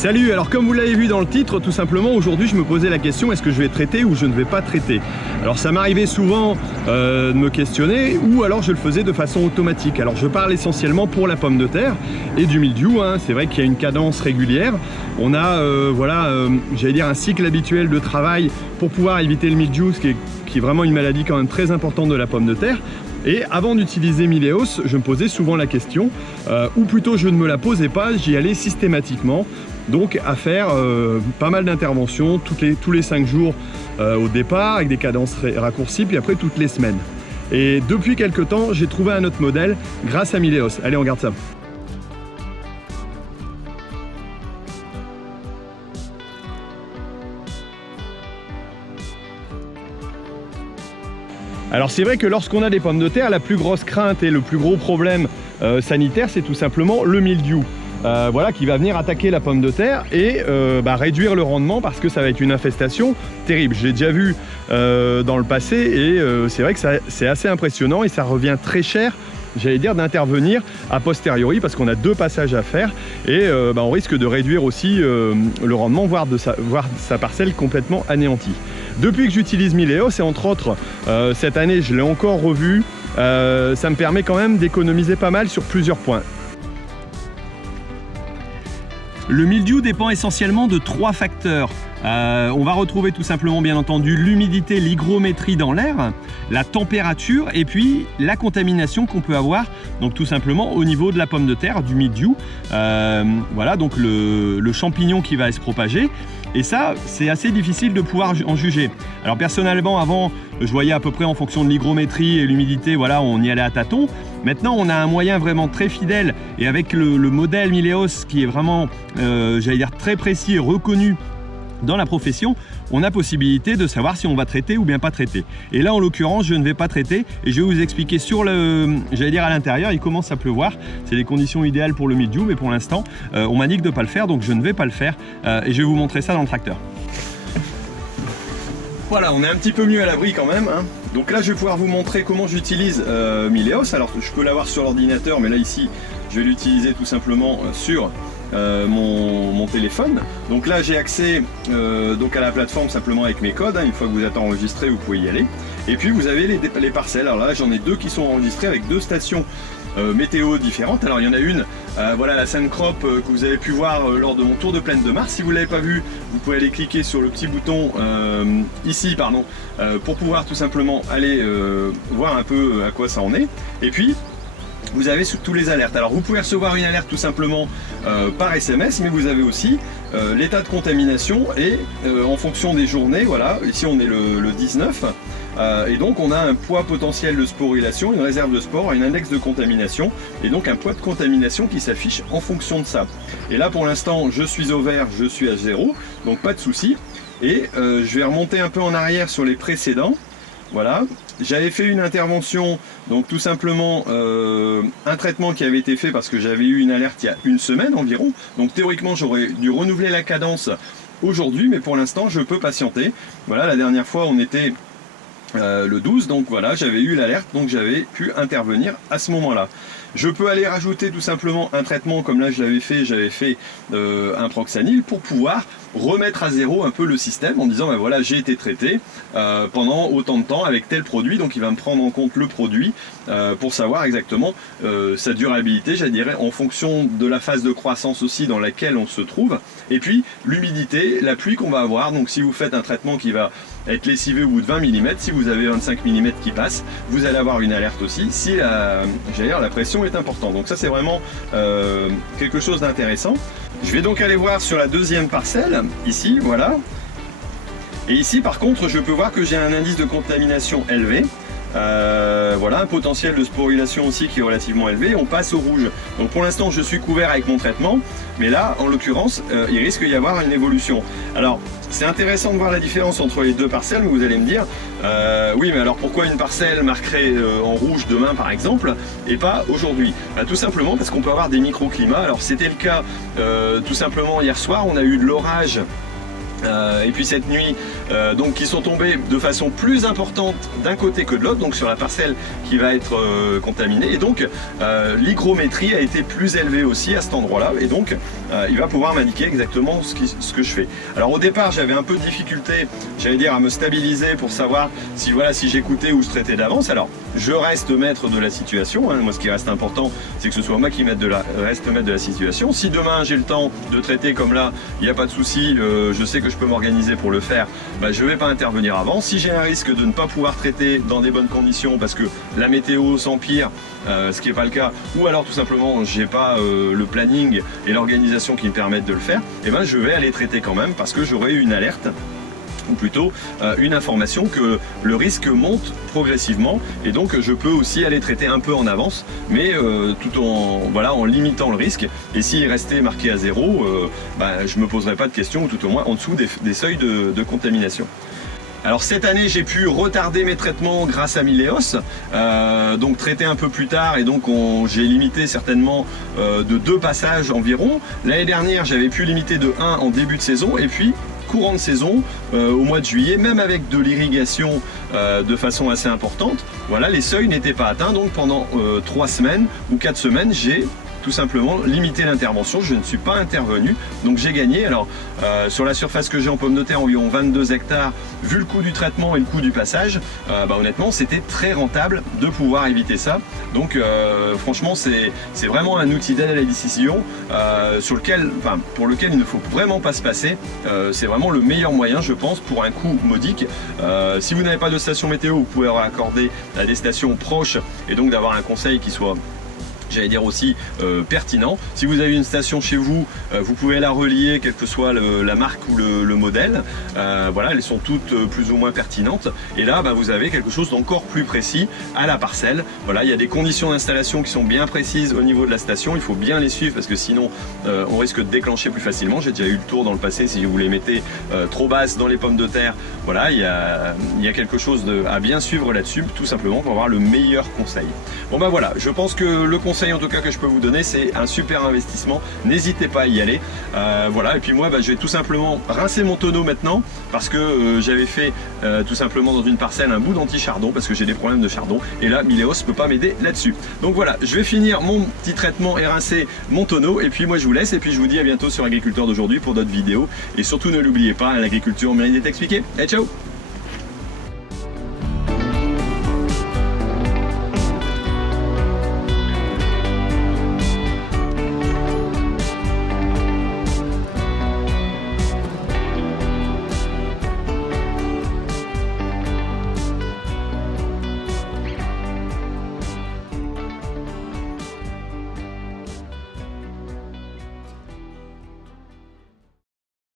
Salut, alors comme vous l'avez vu dans le titre, tout simplement aujourd'hui je me posais la question, est-ce que je vais traiter ou je ne vais pas traiter? Alors ça m'arrivait souvent de me questionner, ou alors je le faisais de façon automatique. Alors je parle essentiellement pour la pomme de terre et du mildiou, hein. C'est vrai qu'il y a une cadence régulière. On a j'allais dire un cycle habituel de travail pour pouvoir éviter le mildiou, ce qui est vraiment une maladie quand même très importante de la pomme de terre. Et avant d'utiliser Mileos, je me posais souvent la question, ou plutôt je ne me la posais pas, j'y allais systématiquement. Donc à faire pas mal d'interventions tous les 5 jours au départ, avec des cadences raccourcies, puis après toutes les semaines. Et depuis quelques temps, j'ai trouvé un autre modèle grâce à Mileos. Allez, on regarde ça. Alors c'est vrai que lorsqu'on a des pommes de terre, la plus grosse crainte et le plus gros problème sanitaire, c'est tout simplement le mildiou. Voilà, qui va venir attaquer la pomme de terre et réduire le rendement, parce que ça va être une infestation terrible. Je l'ai déjà vu dans le passé et c'est vrai que c'est assez impressionnant et ça revient très cher, j'allais dire, d'intervenir a posteriori, parce qu'on a 2 passages à faire et on risque de réduire aussi le rendement, voire sa parcelle complètement anéantie. Depuis que j'utilise Mileos, et entre autres cette année je l'ai encore revu, ça me permet quand même d'économiser pas mal sur plusieurs points. Le mildiou dépend essentiellement de 3 facteurs. On va retrouver tout simplement, bien entendu, l'humidité, l'hygrométrie dans l'air, la température et puis la contamination qu'on peut avoir, donc tout simplement au niveau de la pomme de terre, du mildiou. Voilà, donc le champignon qui va se propager. Et ça, c'est assez difficile de pouvoir en juger. Alors personnellement, avant, je voyais à peu près en fonction de l'hygrométrie et l'humidité, voilà, on y allait à tâtons. Maintenant, on a un moyen vraiment très fidèle, et avec le modèle Mileos qui est vraiment, j'allais dire, très précis et reconnu dans la profession, on a possibilité de savoir si on va traiter ou bien pas traiter. Et là, en l'occurrence, je ne vais pas traiter et je vais vous expliquer sur j'allais dire à l'intérieur, il commence à pleuvoir. C'est les conditions idéales pour le mildiou, mais pour l'instant, on m'a dit de ne pas le faire, donc je ne vais pas le faire et je vais vous montrer ça dans le tracteur. Voilà, on est un petit peu mieux à l'abri quand même, hein. Donc là, je vais pouvoir vous montrer comment j'utilise Mileos. Alors, je peux l'avoir sur l'ordinateur, mais là, ici, je vais l'utiliser tout simplement sur mon téléphone. Donc là, j'ai accès donc à la plateforme simplement avec mes codes, hein. Une fois que vous êtes enregistré, vous pouvez y aller. Et puis, vous avez les parcelles. Alors là, j'en ai 2 qui sont enregistrées avec 2 stations météo différentes. Alors il y en a une, voilà, la Sunkrop que vous avez pu voir lors de mon tour de plaine de Mars. Si vous ne l'avez pas vu, vous pouvez aller cliquer sur le petit bouton ici, pardon, pour pouvoir tout simplement aller voir un peu à quoi ça en est. Et puis vous avez tous les alertes. Alors vous pouvez recevoir une alerte tout simplement par SMS, mais vous avez aussi l'état de contamination et en fonction des journées, voilà, ici on est le 19, et donc on a un poids potentiel de sporulation, une réserve de spore, un index de contamination et donc un poids de contamination qui s'affiche en fonction de ça. Et là pour l'instant je suis au vert, je suis à 0, donc pas de souci. Et je vais remonter un peu en arrière sur les précédents. Voilà, j'avais fait une intervention, donc tout simplement un traitement qui avait été fait parce que j'avais eu une alerte il y a une semaine environ. Donc théoriquement j'aurais dû renouveler la cadence aujourd'hui, mais pour l'instant je peux patienter. Voilà, la dernière fois on était le 12, donc voilà, j'avais eu l'alerte, donc j'avais pu intervenir à ce moment-là. Je peux aller rajouter tout simplement un traitement comme là j'avais fait un proxanil pour pouvoir remettre à zéro un peu le système en disant ben voilà, j'ai été traité pendant autant de temps avec tel produit, donc il va me prendre en compte le produit pour savoir exactement sa durabilité, je dirais, en fonction de la phase de croissance aussi dans laquelle on se trouve, et puis l'humidité, la pluie qu'on va avoir. Donc si vous faites un traitement qui va être lessivé au bout de 20 mm, si vous avez 25 mm qui passe, vous allez avoir une alerte aussi si la pression est importante. Donc ça c'est vraiment quelque chose d'intéressant. Je vais donc aller voir sur la deuxième parcelle, ici, voilà. Et ici par contre je peux voir que j'ai un indice de contamination élevé. Voilà, un potentiel de sporulation aussi qui est relativement élevé. On passe au rouge. Donc pour l'instant je suis couvert avec mon traitement, mais là en l'occurrence il risque d'y avoir une évolution. Alors c'est intéressant de voir la différence entre les 2 parcelles, mais vous allez me dire oui, mais alors pourquoi une parcelle marquerait en rouge demain par exemple et pas aujourd'hui? Tout simplement parce qu'on peut avoir des microclimats. Alors c'était le cas tout simplement hier soir, on a eu de l'orage Et puis cette nuit, donc qui sont tombés de façon plus importante d'un côté que de l'autre, donc sur la parcelle qui va être contaminée. Et donc l'hygrométrie a été plus élevée aussi à cet endroit-là. Et donc il va pouvoir m'indiquer exactement ce que je fais. Alors au départ, j'avais un peu de difficulté, j'allais dire, à me stabiliser pour savoir si voilà, si j'écoutais ou je traitais d'avance. Alors je reste maître de la situation. Hein. Moi, ce qui reste important, c'est que ce soit moi qui reste maître de la situation. Si demain j'ai le temps de traiter comme là, il n'y a pas de souci, je sais que je peux m'organiser pour le faire, bah, je ne vais pas intervenir avant. Si j'ai un risque de ne pas pouvoir traiter dans des bonnes conditions parce que la météo s'empire, ce qui n'est pas le cas, ou alors tout simplement j'ai pas le planning et l'organisation qui me permettent de le faire, et ben je vais aller traiter quand même parce que j'aurai eu une alerte, ou plutôt une information que le risque monte progressivement, et donc je peux aussi aller traiter un peu en avance, mais tout en limitant le risque. Et s'il restait marqué à 0, je ne me poserai pas de questions, ou tout au moins en dessous des seuils de contamination. Alors cette année, j'ai pu retarder mes traitements grâce à Mileos, donc traiter un peu plus tard, et donc j'ai limité certainement de 2 passages environ. L'année dernière, j'avais pu limiter de 1 en début de saison, et puis courant de saison, au mois de juillet, même avec de l'irrigation de façon assez importante, voilà, les seuils n'étaient pas atteints. Donc pendant 3 semaines ou 4 semaines, j'ai tout simplement limiter l'intervention, je ne suis pas intervenu, donc j'ai gagné. Alors sur la surface que j'ai en pommes de terre, environ 22 hectares, vu le coût du traitement et le coût du passage, honnêtement c'était très rentable de pouvoir éviter ça. Donc franchement c'est vraiment un outil d'aide à la décision pour lequel il ne faut vraiment pas se passer. C'est vraiment le meilleur moyen, je pense, pour un coût modique. Si vous n'avez pas de station météo, vous pouvez accorder à des stations proches, et donc d'avoir un conseil qui soit, j'allais dire, aussi pertinent. Si vous avez une station chez vous, vous pouvez la relier, quelle que soit la marque ou le modèle. Voilà, elles sont toutes plus ou moins pertinentes. Et là, vous avez quelque chose d'encore plus précis à la parcelle. Voilà, il y a des conditions d'installation qui sont bien précises au niveau de la station. Il faut bien les suivre parce que sinon, on risque de déclencher plus facilement. J'ai déjà eu le tour dans le passé. Si vous les mettez trop basses dans les pommes de terre, voilà, il y a quelque chose à bien suivre là-dessus, tout simplement pour avoir le meilleur conseil. Bon voilà, je pense que le conseil en tout cas que je peux vous donner, c'est un super investissement, n'hésitez pas à y aller. Voilà, et puis moi je vais tout simplement rincer mon tonneau maintenant, parce que j'avais fait tout simplement dans une parcelle un bout d'anti-chardon, parce que j'ai des problèmes de chardon, et là Mileos ne peut pas m'aider là-dessus. Donc voilà, je vais finir mon petit traitement et rincer mon tonneau, et puis moi je vous laisse, et puis je vous dis à bientôt sur Agriculteur d'aujourd'hui pour d'autres vidéos, et surtout ne l'oubliez pas, l'agriculture mérite d'être expliquée. Et ciao.